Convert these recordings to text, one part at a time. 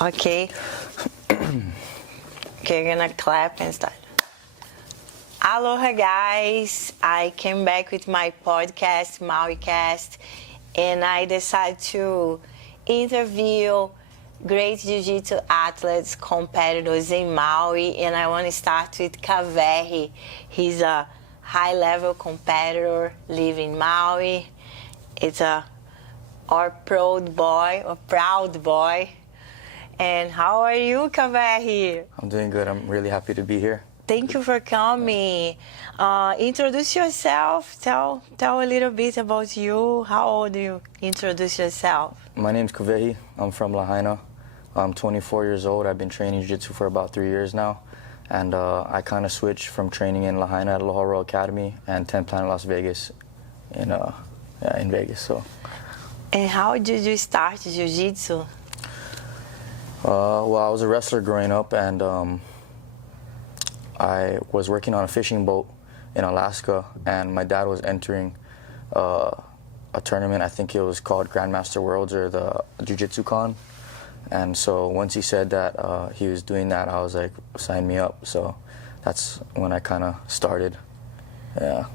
Okay. Okay, we're gonna clap and start. Aloha guys, I came back with my podcast, MauiCast, and I decided to interview great Jiu-Jitsu athletes, competitors in Maui, and I want to start with Kawehi. He's a high-level competitor living in Maui. It's our proud boy. And how are you, Kawehi? I'm doing good. I'm really happy to be here. Thank you for coming. Introduce yourself. Tell a little bit about you. How old are you? Introduce yourself. My name's Kawehi. I'm from Lahaina. I'm 24 years old. I've been training Jiu-Jitsu for about 3 years now. And I kind of switched from training in Lahaina at Aloha Royal Academy and 10th Planet Las Vegas in Vegas. So. And how did you start Jiu-Jitsu? Well, I was a wrestler growing up, and I was working on a fishing boat in Alaska, and my dad was entering a tournament. I think it was called Grandmaster Worlds or the Jiu-Jitsu Con. And so once he said that he was doing that, I was like, sign me up. So that's when I kind of started. Yeah.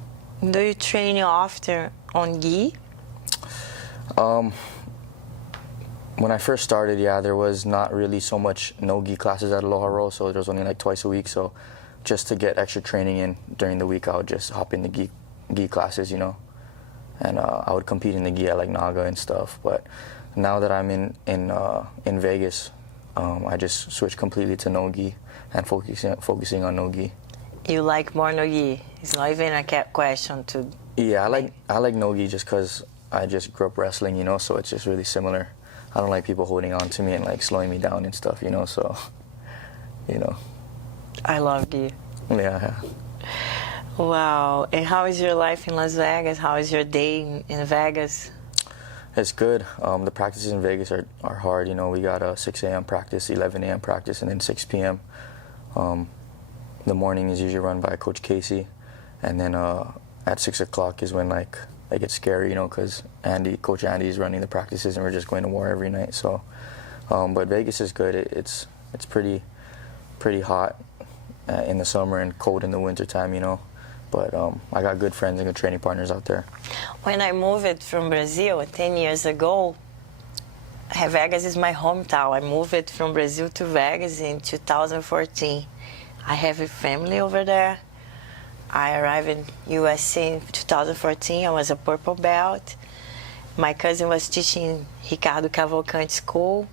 Do you train often on gi? When I first started, yeah, there was not really so much no-gi classes at Aloha Roll, so there was only like twice a week. So just to get extra training in during the week, I would just hop in the gi classes, you know. And I would compete in the gi at like NoGi and stuff. But now that I'm in Vegas, I just switched completely to no-gi and focusing on no-gi. You like more no-gi? It's not even a question to... Yeah, I like no-gi just because I just grew up wrestling, you know, so it's just really similar. I don't like people holding on to me and like slowing me down and stuff, you know, so, you know. I love gi. Yeah. Wow. And how is your life in Las Vegas? How is your day in Vegas? It's good. The practices in Vegas are hard, you know. We got a 6 a.m. practice, 11 a.m. practice, and then 6 p.m. The morning is usually run by Coach Casey, and then at 6 o'clock is when like it gets scary, you know, because Coach Andy is running the practices, and we're just going to war every night. So, but Vegas is good. It's pretty hot in the summer and cold in the winter time, you know. But I got good friends and good training partners out there. When I moved from Brazil 10 years ago, Vegas is my hometown. I moved from Brazil to Vegas in 2014. I have a family over there. I arrived in USA in 2014. I was a purple belt. My cousin was teaching Ricardo Cavalcante school,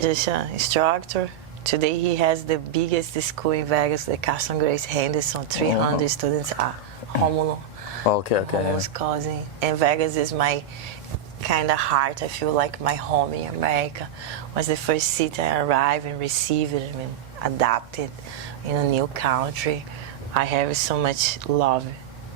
just an instructor. Today he has the biggest school in Vegas, the Carson Grace Henderson, 300 students are Romulo. Romulo's cousin. And Vegas is my kind of heart. I feel like my home in America. Was the first city I arrived and received and adapted in a new country. I have so much love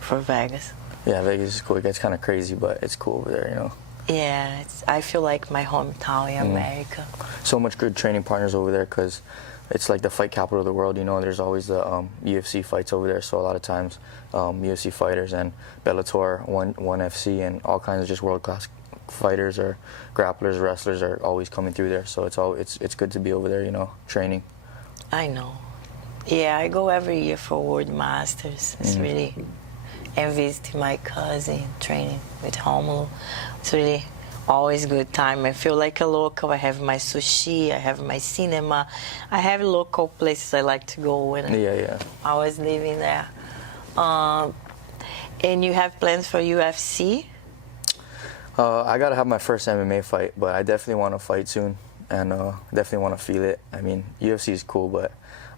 for Vegas. Yeah, Vegas is cool. It gets kind of crazy, but it's cool over there, you know. Yeah, I feel like my hometown in America. So much good training partners over there because it's like the fight capital of the world, you know. There's always the UFC fights over there, so a lot of times UFC fighters and Bellator, ONE FC, and all kinds of just world-class fighters or grapplers, wrestlers are always coming through there. So it's good to be over there, you know, training. I know. Yeah, I go every year for World Masters. It's really, and visit my cousin, training with Romulo. It's really always good time. I feel like a local. I have my sushi, I have my cinema. I have local places I like to go when I was living there. And you have plans for UFC? I gotta have my first MMA fight, but I definitely want to fight soon, and definitely want to feel it. I mean, UFC is cool, but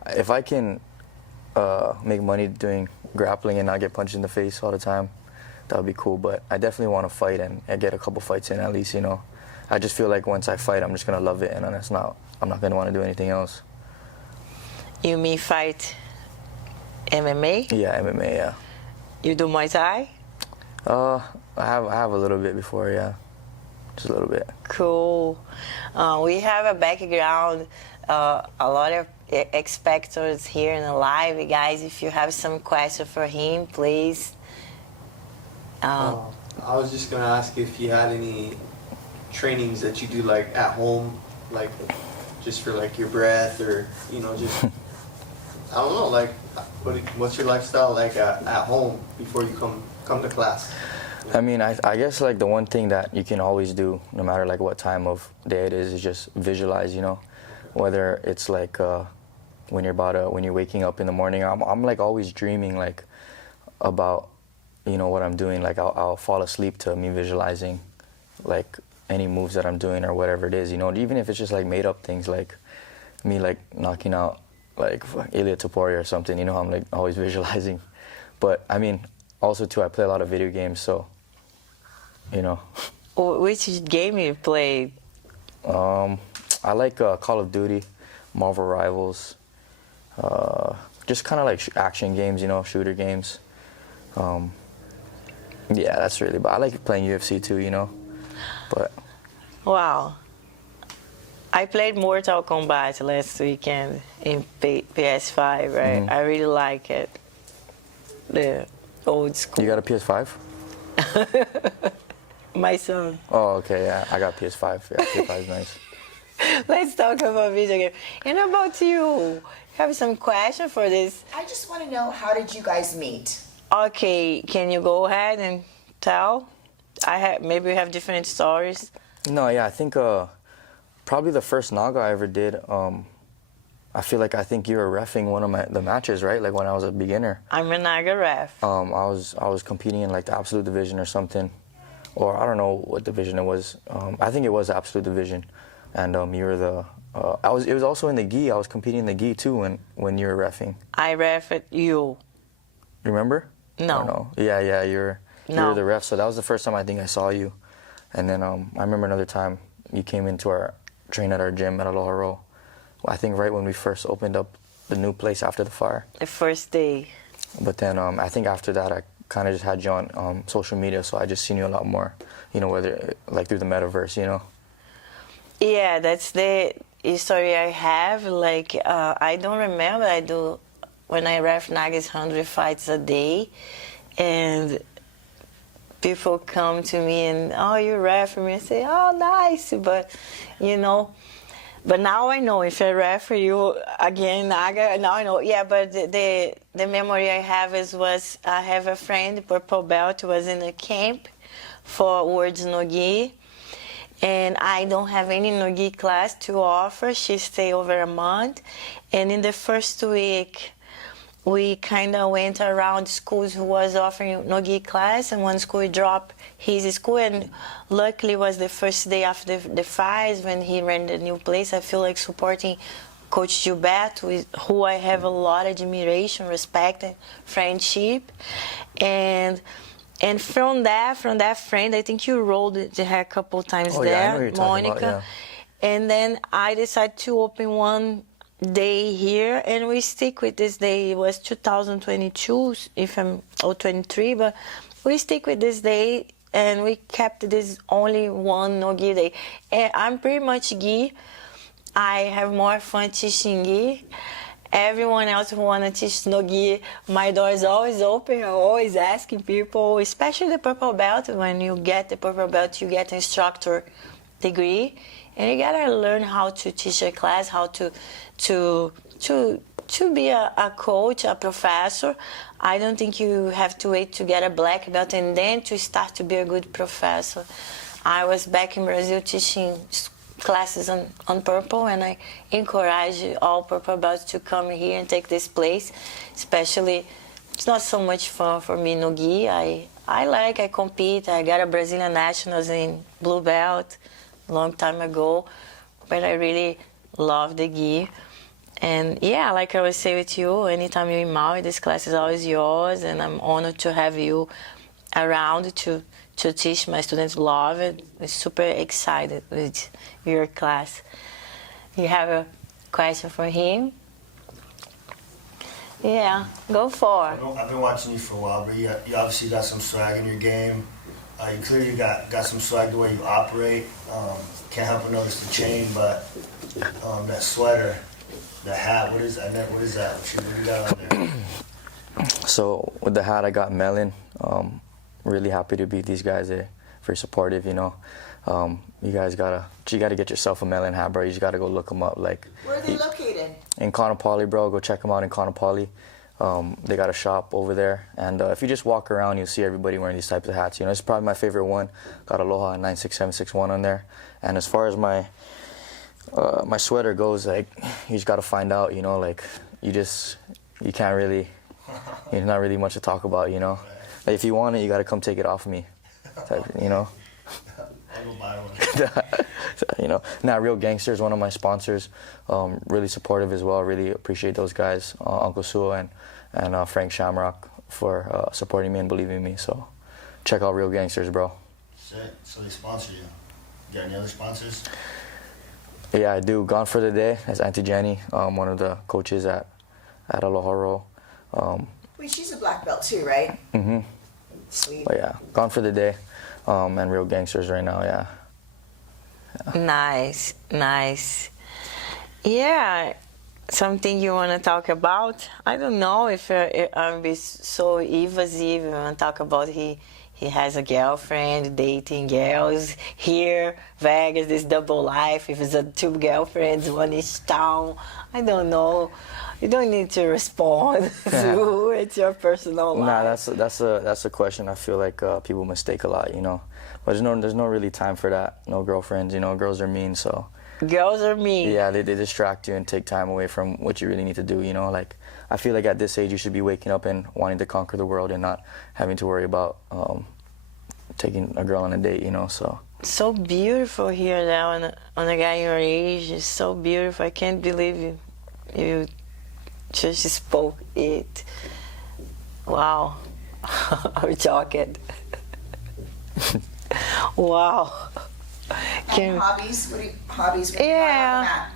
if I can make money doing grappling and not get punched in the face all the time, that would be cool. But I definitely want to fight and get a couple fights in at least, you know. I just feel like once I fight, I'm just gonna love it, and I'm not gonna want to do anything else. You mean fight MMA? Yeah, MMA. Yeah. You do Muay Thai? I have a little bit before, yeah, just a little bit. Cool. We have a background. A lot of expectors here in the live, guys. If you have some question for him, please. I was just gonna ask if you had any trainings that you do like at home like just for like your breath, or just I don't know, like what's your lifestyle like at home before you come to class? I mean, I guess like the one thing that you can always do, no matter like what time of day it is just visualize. Whether it's like when you're waking up in the morning. I'm like always dreaming like about what I'm doing. Like I'll fall asleep to me visualizing like any moves that I'm doing or whatever it is. Even if it's just like made up things, like me like knocking out like Ilia Topuria or something. I'm like always visualizing. But I mean, also too, I play a lot of video games, so. Which game you play? I like Call of Duty, Marvel Rivals, just kind of like action games, shooter games. Yeah, that's really. But I like playing UFC too, But. Wow. I played Mortal Kombat last weekend in PS5, right? Mm-hmm. I really like it. The old school. You got a PS5? My son. Oh, okay, yeah. I got PS5. Yeah, PS5 is nice. Let's talk about video game. And about you, have some question for this? I just want to know, how did you guys meet? Okay, can you go ahead and tell? Maybe we have different stories. No, yeah, I think probably the first NoGi I ever did. I think you were reffing one of the matches, right? Like when I was a beginner. I'm a NoGi ref. I was competing in like the absolute division or something, or I don't know what division it was. I think it was absolute division, and you were the. It was also in the gi. I was competing in the gi too when you were reffing. I ref at you. Remember? No. Or no. Yeah. You were the ref. So that was the first time I think I saw you, and then I remember another time you came into our train at our gym at Aloha Row. I think right when we first opened up the new place after the fire. The first day. But then I think after that I kind of just had you on social media, so I just seen you a lot more, whether like through the metaverse, Yeah, that's the story I have. Like, I don't remember. When I ref Nagi's 100 fights a day, and people come to me and, oh, you ref for me. I say, oh, nice. But, but now I know if I ref for you again, Naga, now I know. Yeah, but the memory I have was I have a friend, Purple Belt, who was in a camp for Words NoGi. And I don't have any NoGi class to offer. She stayed over a month. And in the first week, we kind of went around schools who was offering NoGi class, and one school dropped his school, and luckily it was the first day after the fires when he ran the new place. I feel like supporting Coach Gilberto, who I have a lot of admiration, respect, and friendship. And from that friend, I think you rolled the hair a couple times there, yeah, I know who you're talking Monica. about, yeah. And then I decided to open one day here, and we stick with this day. It was 2022, or 23, but we stick with this day, and we kept this only one NoGi day. And I'm pretty much gi. I have more fun teaching gi. Everyone else who want to teach NoGi, my door is always open. I'm always asking people, especially the purple belt. When you get the purple belt, you get an instructor degree, and you gotta learn how to teach a class, how to be a coach, a professor. I don't think you have to wait to get a black belt and then to start to be a good professor. I was back in Brazil teaching classes on purple, and I encourage all purple belts to come here and take this place. Especially, it's not so much fun for me NoGi. I compete. I got a Brazilian nationals in blue belt a long time ago, but I really love the gi. And yeah, like I always say with you, anytime you're in Maui, this class is always yours, and I'm honored to have you around to teach. My students love it. I'm super excited with your class. You have a question for him? Yeah, go for it. I've been watching you for a while, but you obviously got some swag in your game. You clearly got some swag the way you operate. Can't help but notice the chain, but that sweater, the hat, what is that? What is that? What you got on there? So with the hat, I got Melon. Really happy to beat these guys. They're very supportive, you gotta get yourself a melon hat, bro. You just gotta go look them up. Like, Where are they located? in Kaanapali, bro. Go check them out in Kaanapali. They got a shop over there, and if you just walk around, you'll see everybody wearing these types of hats. You know, it's probably my favorite one. Got Aloha 96761 on there. And as far as my my sweater goes, like, you just gotta find out. You know, like, you can't really. There's not really much to talk about. You know, like, if you want it, you gotta come take it off of me. You know. I'll go buy one. You know, now Real Gangsters, one of my sponsors, really supportive as well. Really appreciate those guys, Uncle Sue and Frank Shamrock, for supporting me and believing in me. So check out Real Gangsters, bro. Shit. So they sponsor you. You got any other sponsors? Yeah, I do. Gone for the Day as Auntie Jenny, one of the coaches at Aloha Roll. Wait, she's a black belt too, right? Mm-hmm. Sweet. But yeah, Gone for the Day, and Real Gangsters right now. Yeah. Nice, nice. Yeah, something you want to talk about? I don't know if I'm be so evasive. You want to talk about he has a girlfriend, dating girls here, Vegas, this double life. If it's a 2 girlfriends, one each town, I don't know. You don't need to respond to it's your personal life. Nah, that's a question I feel like people mistake a lot. You know, but there's no really time for that. No girlfriends. You know, girls are mean, so. Girls are mean. Yeah, they distract you and take time away from what you really need to do, you know? Like, I feel like at this age you should be waking up and wanting to conquer the world and not having to worry about taking a girl on a date, you know, so. So beautiful here now on a guy your age. It's so beautiful. I can't believe you just spoke it. Wow. I'm shocked. Wow. And hobbies? What are hobbies when you're not on the mat?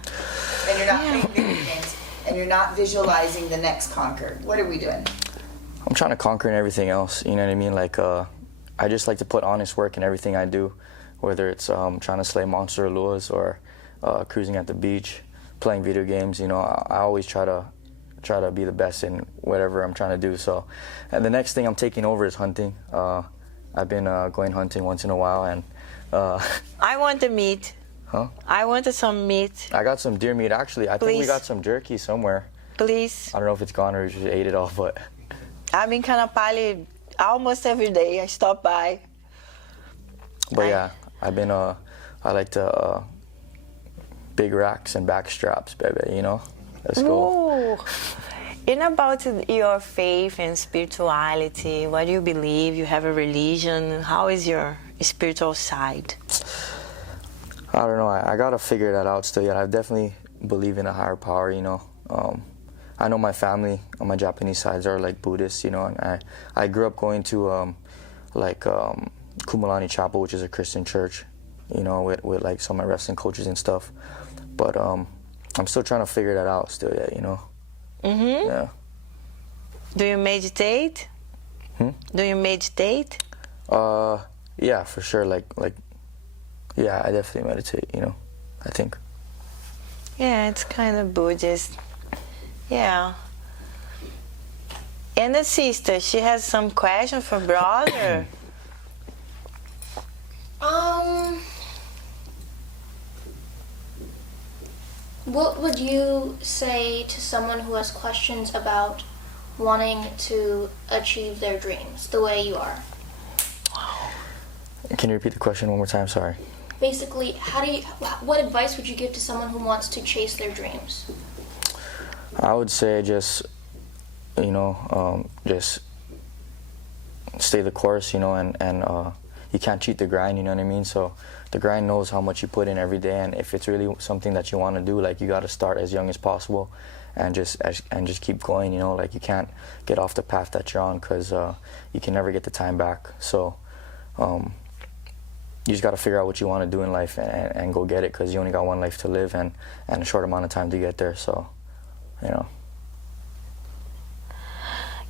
And you're not playing video games. And you're not visualizing the next conquer. What are we doing? I'm trying to conquer in everything else, you know what I mean? Like, I just like to put honest work in everything I do, whether it's trying to slay monster aluas or cruising at the beach, playing video games. You know, I always try to be the best in whatever I'm trying to do. So, and the next thing I'm taking over is hunting. I've been going hunting once in a while, and I want the meat. Huh? I wanted some meat. I got some deer meat, actually. I think we Please. got some jerky somewhere. Please. I don't know if it's gone or we just ate it all, but. I'm in Kaanapali almost every day. I stop by. But yeah, I've been, I like to, big racks and back straps, baby, you know? Let's go. Ooh. And about your faith and spirituality, what do you believe? You have a religion. How is your spiritual side? I don't know. I gotta figure that out still yet. I definitely believe in a higher power, you know. I know my family on my Japanese sides are like Buddhists, you know, and I grew up going to Kumalani Chapel, which is a Christian church, you know, with like some of my wrestling coaches and stuff. But I'm still trying to figure that out still yet, you know. Mm-hmm. Yeah. Do you meditate? Do you meditate? Yeah, for sure. Like, yeah, I definitely meditate, you know, I think. Yeah, it's kind of Buddhist. Yeah. And the sister, she has some question for brother. What would you say to someone who has questions about wanting to achieve their dreams the way you are? Can you repeat the question one more time? Sorry. Basically, what advice would you give to someone who wants to chase their dreams? I would say just, you know, just stay the course, you know, and you can't cheat the grind, you know what I mean? So the grind knows how much you put in every day, and if it's really something that you want to do, like, you got to start as young as possible and just keep going, you know? Like, you can't get off the path that you're on, because you can never get the time back. So you just got to figure out what you want to do in life and go get it, because you only got one life to live and a short amount of time to get there. So, you know.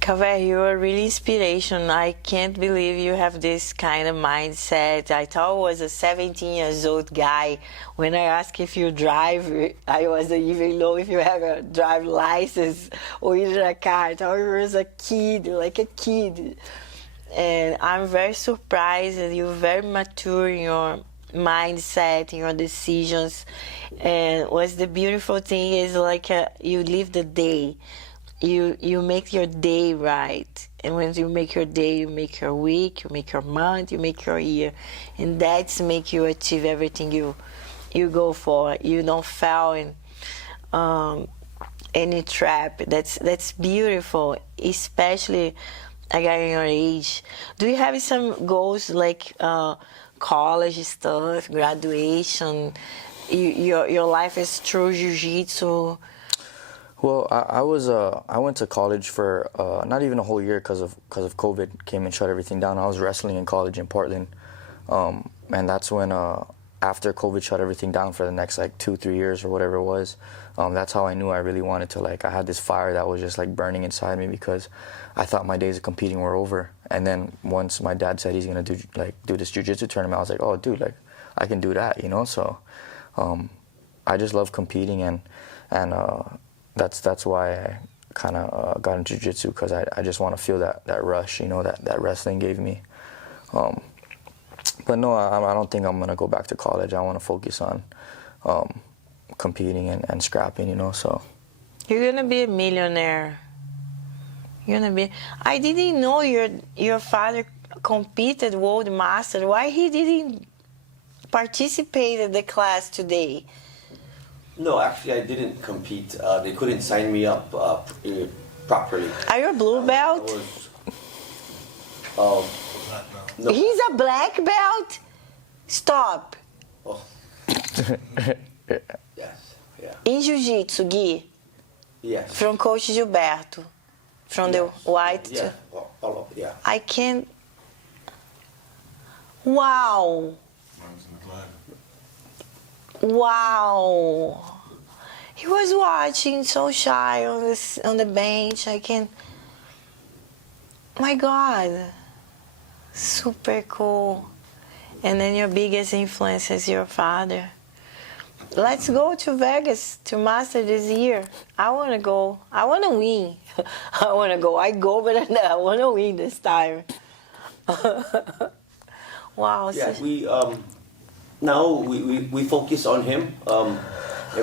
Kawehi, you are really inspiration. I can't believe you have this kind of mindset. I thought I was a 17 years old guy. When I asked if you drive, I wasn't even know if you have a drive license or even a car. I thought you was a kid, like a kid. And I'm very surprised that you're very mature in your mindset in your decisions. And what's the beautiful thing is like you live the day. You make your day right. And when you make your day, you make your week, you make your month, you make your year. And that's make you achieve everything you go for. You don't fall in any trap. That's beautiful, especially a guy in your age. Do you have some goals like college stuff, graduation? Your life is through Jiu-Jitsu? Well, I went to college for not even a whole year because of COVID came and shut everything down. I was wrestling in college in Portland, and that's when after COVID shut everything down for the next like 2-3 years or whatever it was. That's how I knew I really wanted to, like, I had this fire that was just like burning inside me because I thought my days of competing were over. And then once my dad said he's gonna do this jiu-jitsu tournament, I was like, oh dude, like I can do that, you know. So I just love competing, and that's why I kind of got into jiu-jitsu, because I just want to feel that rush, you know, that wrestling gave me. But no, I don't think I'm going to go back to college. I want to focus on competing and scrapping, you know, so. You're going to be a millionaire. You're going to be... I didn't know your father competed World Master. Why he didn't participate in the class today? No, actually, I didn't compete. They couldn't sign me up properly. Are you a blue belt? No. He's a black belt? Stop. Oh. Yes, yeah. In Jiu-Jitsu, Gui? Yes. From Coach Gilberto. From the white Yeah, to... yeah. I can't... Wow. Runs in the blood. Wow. He was watching so shy on the bench. I can... My God. Super cool. And then your biggest influence is your father. Let's go to Vegas to master this year. I want to go. I want to win. I want to go. I go, but I want to win this time. Wow. Yeah, now we focus on him, and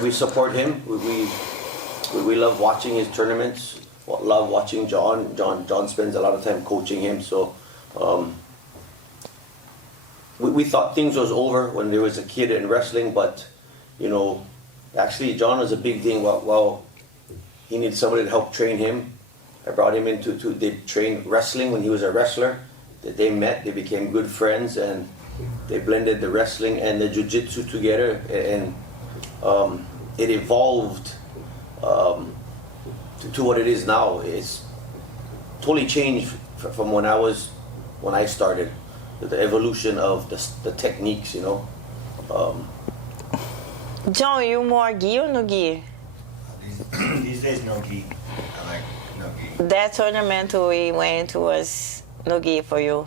we support him. We love watching his tournaments. Love watching John. John spends a lot of time coaching him. So we thought things was over when there was a kid in wrestling, but you know, actually John was a big thing. Well, he needed somebody to help train him. I brought him into they train wrestling when he was a wrestler. They met, they became good friends, and they blended the wrestling and the jiu-jitsu together, and it evolved to what it is now. It's totally changed from when I started. The evolution of the techniques, you know. John, you more gi or NoGi? These days, NoGi. I like NoGi. That tournament we went was NoGi for you.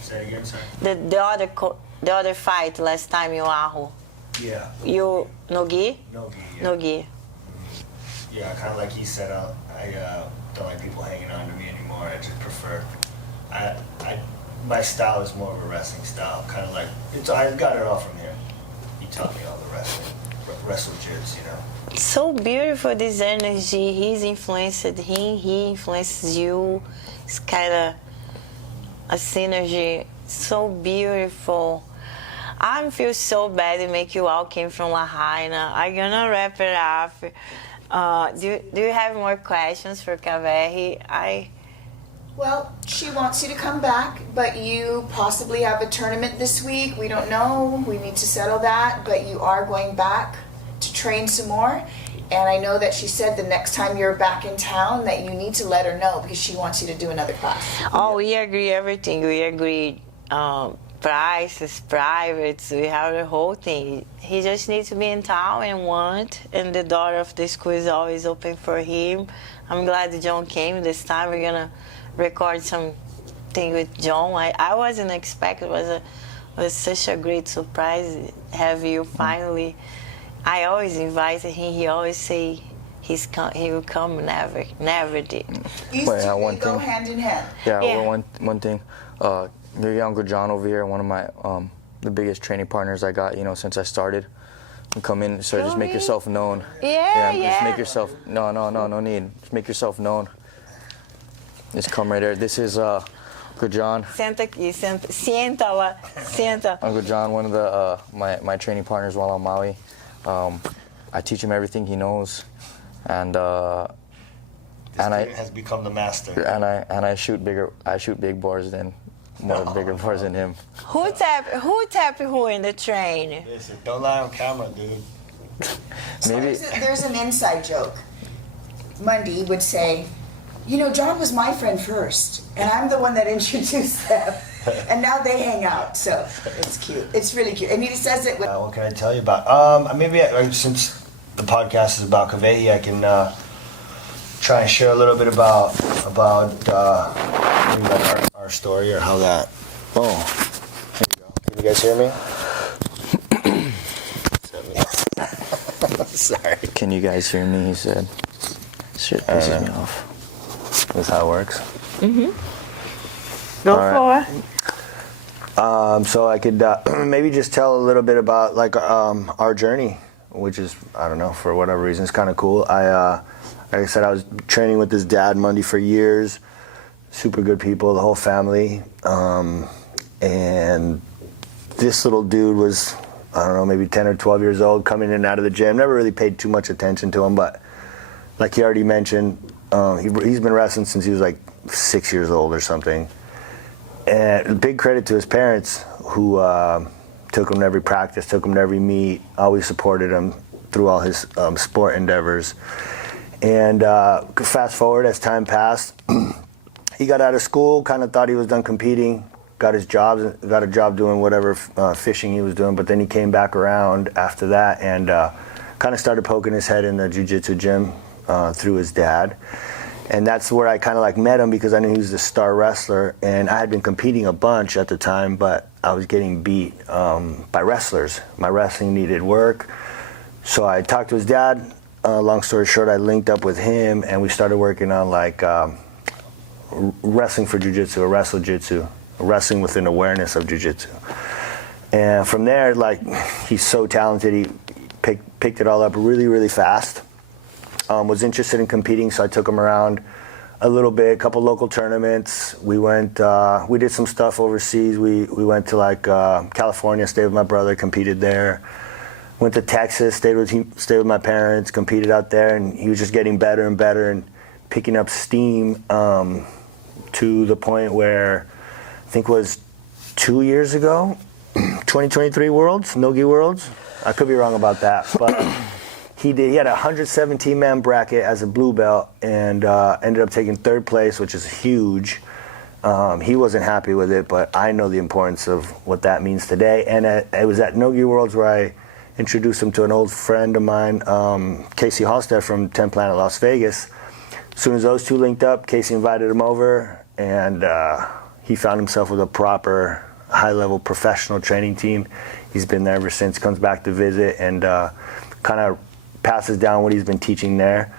Say it again, sorry. The other fight last time in Oahu. Yeah. You NoGi? NoGi. Yeah. NoGi. Yeah, kind of like he said. I don't like people hanging on to me anymore. I just prefer. My style is more of a wrestling style. Kind of like I got it all from him. He taught me all the wrestle jigs, you know. So beautiful, this energy. He's influenced him. He influences you. It's kind of a synergy. So beautiful. I feel so bad to make you all came from Lahaina. I'm gonna wrap it up. Do you have more questions for Kawehi? Well, she wants you to come back, but you possibly have a tournament this week. We don't know. We need to settle that, but you are going back to train some more. And I know that she said the next time you're back in town that you need to let her know because she wants you to do another class. Oh, we agree everything. We agreed prices, privates. We have the whole thing. He just needs to be in town and the door of the school is always open for him. I'm glad John came this time. We're gonna record something with John. I wasn't expecting. It was such a great surprise have you finally. I always invited him. He always say he will come. Never did. These Wait, two one they go thing. hand in hand. Yeah, Yeah. Well, one thing. Your younger John over here, one of my the biggest training partners I got, you know, since I started. You come in, so just make yourself known. Yeah. Just make yourself, no need. Just make yourself known. Just come right there. This is Uncle John. Senta aqui, senta lá, senta. Uncle John, one of the my training partners while on Maui. I teach him everything he knows, and I has become the master. and I shoot big bars than bigger bars than him. Who tap who in the train? Listen, don't lie on camera, dude. Maybe There's an inside joke. Mundy would say, you know, John was my friend first, and I'm the one that introduced them, and now they hang out. So it's cute. It's really cute. And he says it with. What can I tell you about? Maybe since the podcast is about Kawehi, I can try and share a little bit about maybe like our story or how that. Oh, there you go. Can you guys hear me? Sorry. Can you guys hear me? He said. Shit pisses me off. That's how it works. Go All for it. So I could maybe just tell a little bit about like our journey, which is, I don't know, for whatever reason, it's kind of cool. Like I said, I was training with his dad, Mundy, for years. Super good people, the whole family. And this little dude was, I don't know, maybe 10 or 12 years old, coming in and out of the gym. Never really paid too much attention to him, but like he already mentioned, he's been wrestling since he was like 6 years old or something. And big credit to his parents who took him to every practice, took him to every meet, always supported him through all his sport endeavors. And fast forward as time passed, he got out of school, kind of thought he was done competing, got a job doing whatever fishing he was doing, but then he came back around after that and kind of started poking his head in the Jiu-Jitsu gym through his dad. And that's where I kind of like met him because I knew he was the star wrestler, and I had been competing a bunch at the time, but I was getting beat by wrestlers. My wrestling needed work. So I talked to his dad. Long story short, I linked up with him and we started working on like wrestling for jiu-jitsu, or wrestle-jitsu, wrestling with an awareness of jiu-jitsu. And from there, like, he's so talented, he picked it all up really, really fast. Was interested in competing, so I took him around a little bit, a couple local tournaments. We went, we did some stuff overseas. We went to like California, stayed with my brother, competed there. Went to Texas, stayed with my parents, competed out there, and he was just getting better and better and picking up steam to the point where I think it was 2 years ago, 2023 Worlds, NoGi Worlds. I could be wrong about that, but he had a 117-man bracket as a blue belt and ended up taking third place, which is huge. He wasn't happy with it, but I know the importance of what that means today. And it was at NoGi Worlds where I introduced him to an old friend of mine, Casey Halstead from 10 Planet Las Vegas. As soon as those two linked up, Casey invited him over, and he found himself with a proper high-level professional training team. He's been there ever since, comes back to visit, and kind of passes down what he's been teaching there.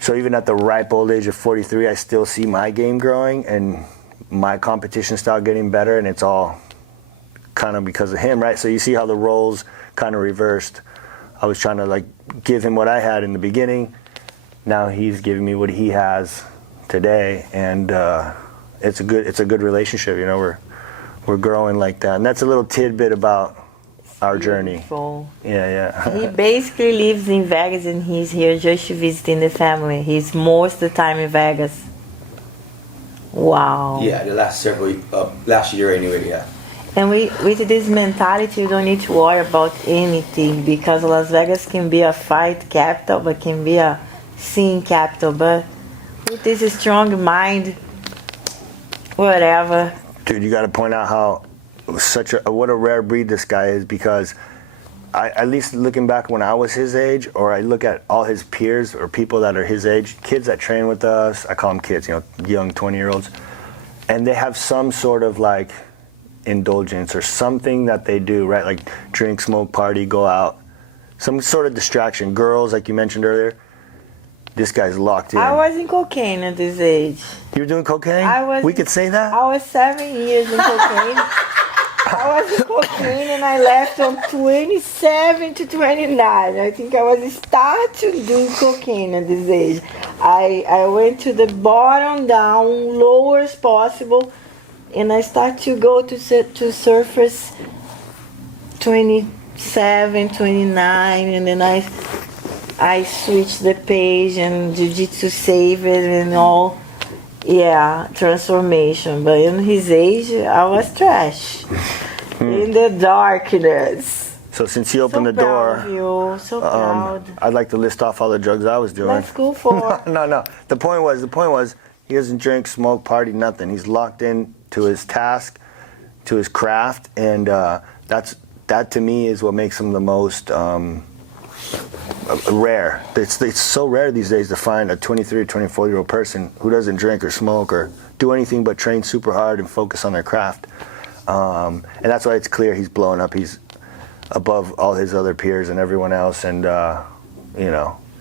So even at the ripe old age of 43, I still see my game growing and my competition style getting better, and it's all kind of because of him, right? So you see how the roles kind of reversed. I was trying to like give him what I had in the beginning. Now he's giving me what he has today, and it's a good relationship. You know, we're growing like that, and that's a little tidbit about our journey. Beautiful. Yeah. He basically lives in Vegas and he's here just visiting the family. He's most of the time in Vegas. Wow. Yeah, the last year anyway, yeah. And with this mentality, you don't need to worry about anything, because Las Vegas can be a fight capital, but can be a scene capital. But with this strong mind, whatever. Dude, you got to point out how what a rare breed this guy is, because at least looking back when I was his age, or I look at all his peers or people that are his age, kids that train with us, I call them kids, you know, young 20-year-olds, and they have some sort of like indulgence or something that they do, right? Like drink, smoke, party, go out, some sort of distraction. Girls, like you mentioned earlier, this guy's locked in. I was in cocaine at this age. You were doing cocaine? We could say that? I was 7 years in cocaine. I was cocaine and I left on 27 to 29. I think I was start to do cocaine at this age. I went to the bottom down, lower as possible, and I start to go to surface 27, 29, and then I switched the page and Jiu-Jitsu saved it and all. Yeah, transformation. But in his age, I was trash. In the darkness. So since you opened So the door, proud of you. So proud. I'd like to list off all the drugs I was doing. Let's go for No. The point was, he doesn't drink, smoke, party, nothing. He's locked in to his task, to his craft, and that to me is what makes him the most rare. It's so rare these days to find a 23 or 24-year-old person who doesn't drink or smoke or do anything but train super hard and focus on their craft. And that's why it's clear he's blowing up. He's above all his other peers and everyone else. And,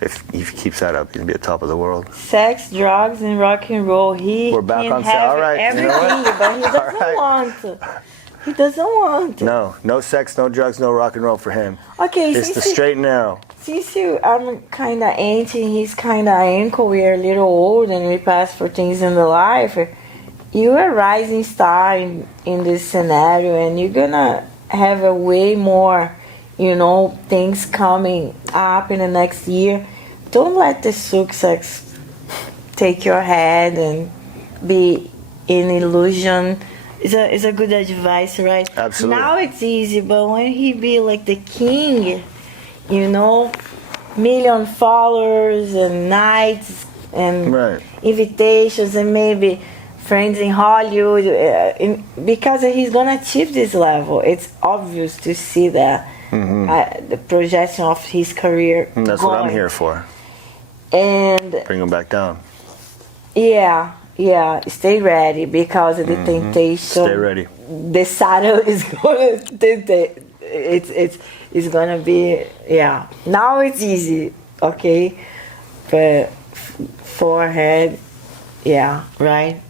if he keeps that up, he's going to be at the top of the world. sex, drugs, and rock and roll. We're back can on have set. All right. everything, You know what? but he doesn't All right. want to. He doesn't want to. No sex, no drugs, no rock and roll for him. Okay, It's the straight and narrow. Since I'm kind of anti, he's kind of ankle, we're a little old and we pass for things in the life. You're a rising star in this scenario and you're gonna have a way more, things coming up in the next year. Don't let the success take your head and be an illusion. It's a good advice, right? Absolutely. Now it's easy, but when he be like the king, million followers and nights and Right. invitations and maybe friends in Hollywood, because he's gonna achieve this level. It's obvious to see that the projection of his career. And that's what I'm going. here for. And Bring him back down. yeah, stay ready because of the temptation. Stay ready. The saddle is gonna it's gonna be Now it's easy, okay, but forehead, right,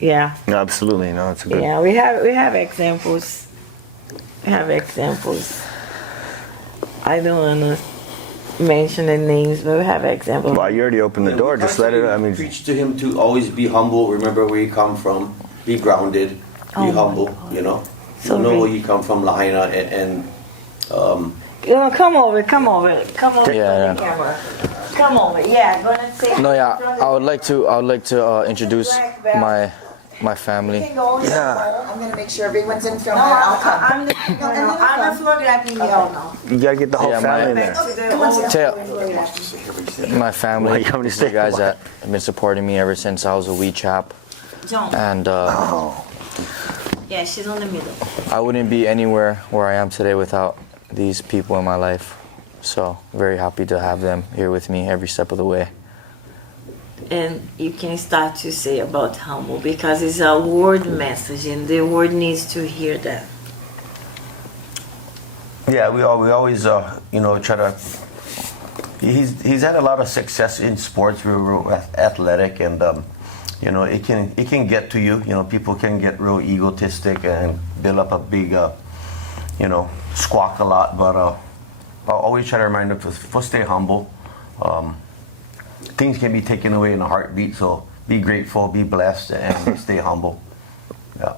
yeah, Absolutely, no, it's a good. yeah. We have examples. I don't wanna mention the names, but we have examples. Well, you already opened the door. Just let it. I mean, preach to him to always be humble. Remember where you come from. Be grounded. Be Oh my humble. God. So know really- where you come from, Lahaina, and Come over Yeah, to the yeah. camera. Come over. Yeah, gonna say. No, yeah, I would like to introduce my family. Yeah. I'm gonna make sure everyone's in film. No, and I'll come. I'm the floor grappling now. you gotta get the whole Yeah, family in my- there. My family, Why you want me to the stay guys a that have been supporting me ever since I was a wee chap, John. and Yeah, she's on the middle. I wouldn't be anywhere where I am today without these people in my life. So very happy to have them here with me every step of the way. And you can start to say about humble because it's a word message and the world needs to hear that. yeah, we always try to. He's had a lot of success in sports. We were athletic, and it can get to you. People can get real egotistic and build up a big squawk a lot. But I always try to remind them to stay humble. Things can be taken away in a heartbeat, so be grateful, be blessed, and stay humble. Yeah.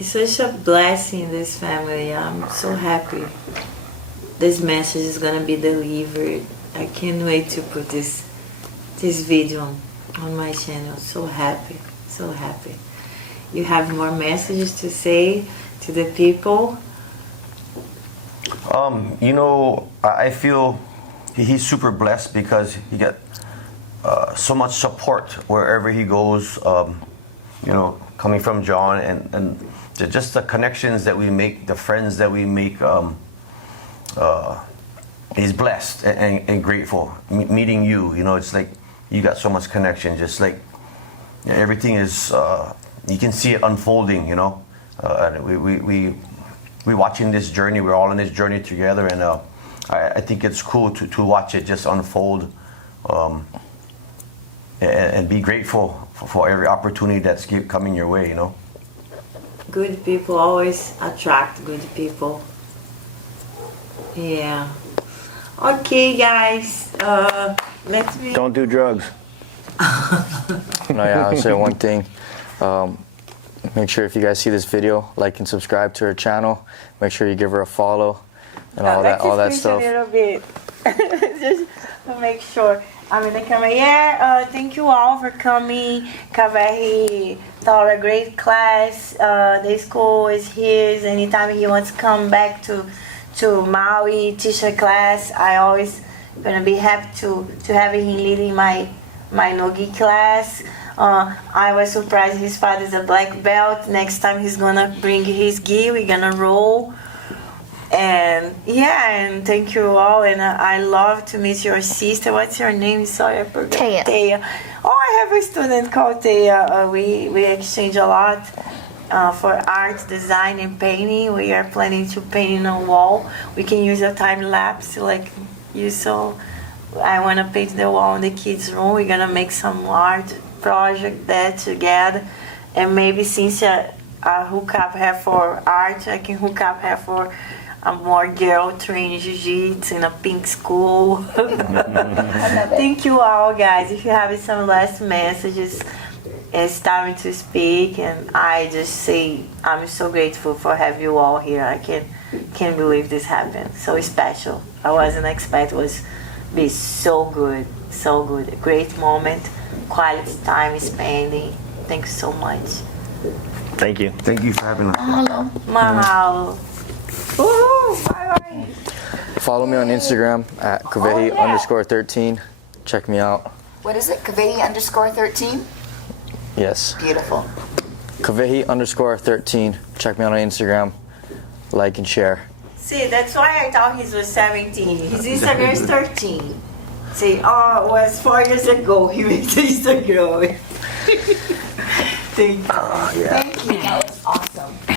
It's such a blessing, this family. I'm so happy. This message is gonna be delivered. I can't wait to put this video on my channel. So happy, so happy. You have more messages to say to the people? I feel he's super blessed because he got so much support wherever he goes. Coming from John and just the connections that we make, the friends that we make. He's blessed and grateful. Meeting you, it's like you got so much connection. Just like everything is, you can see it unfolding. And we watching this journey. We're all in this journey together, and I think it's cool to watch it just unfold, and be grateful for every opportunity that's coming your way. good people always attract good people. Yeah. Okay, guys. Let me. Don't do drugs. No, yeah, I'll say one thing. Make sure if you guys see this video, like and subscribe to her channel. Make sure you give her a follow and all that stuff. A little bit. Just to make sure. I'm in the camera. Yeah, thank you all for coming. Kawehi taught a great class. The school is his. Anytime he wants to come back to Maui, teach a class, I always gonna be happy to have him leading my NoGi class. I was surprised his father's a black belt. Next time he's gonna bring his gi, we're gonna roll. And yeah, and thank you all. And I love to meet your sister. What's your name? Sorry, I forgot. Taya. Oh, I have a student called Taya. We exchange a lot for art, design, and painting. We are planning to paint on a wall. We can use a time lapse like you saw. I want to paint the wall in the kids' room. We're gonna make some art project there together, and maybe since I hook up her for art, I can hook up her for a more girl trained jiu-jitsu in a pink school. Thank you all, guys. If you have some last messages, it's time to speak, and I just say I'm so grateful for have you all here. I can't believe this happened. So special. I wasn't expect it was be so good, so good. A great moment, quality time spending. Thanks so much. Thank you. Thank you for having us. Mahalo. Mahalo. Woohoo! Bye-bye. Follow me on Instagram at Kawehi_13. Check me out. What is it? Kawehi_13? Yes. Beautiful. Kawehi_13. Check me out on Instagram. Like and share. See, that's why I thought he was 17. His Instagram is 13. See, oh, it was 4 years ago he made the Instagram. Thank you. Yeah. Thank you.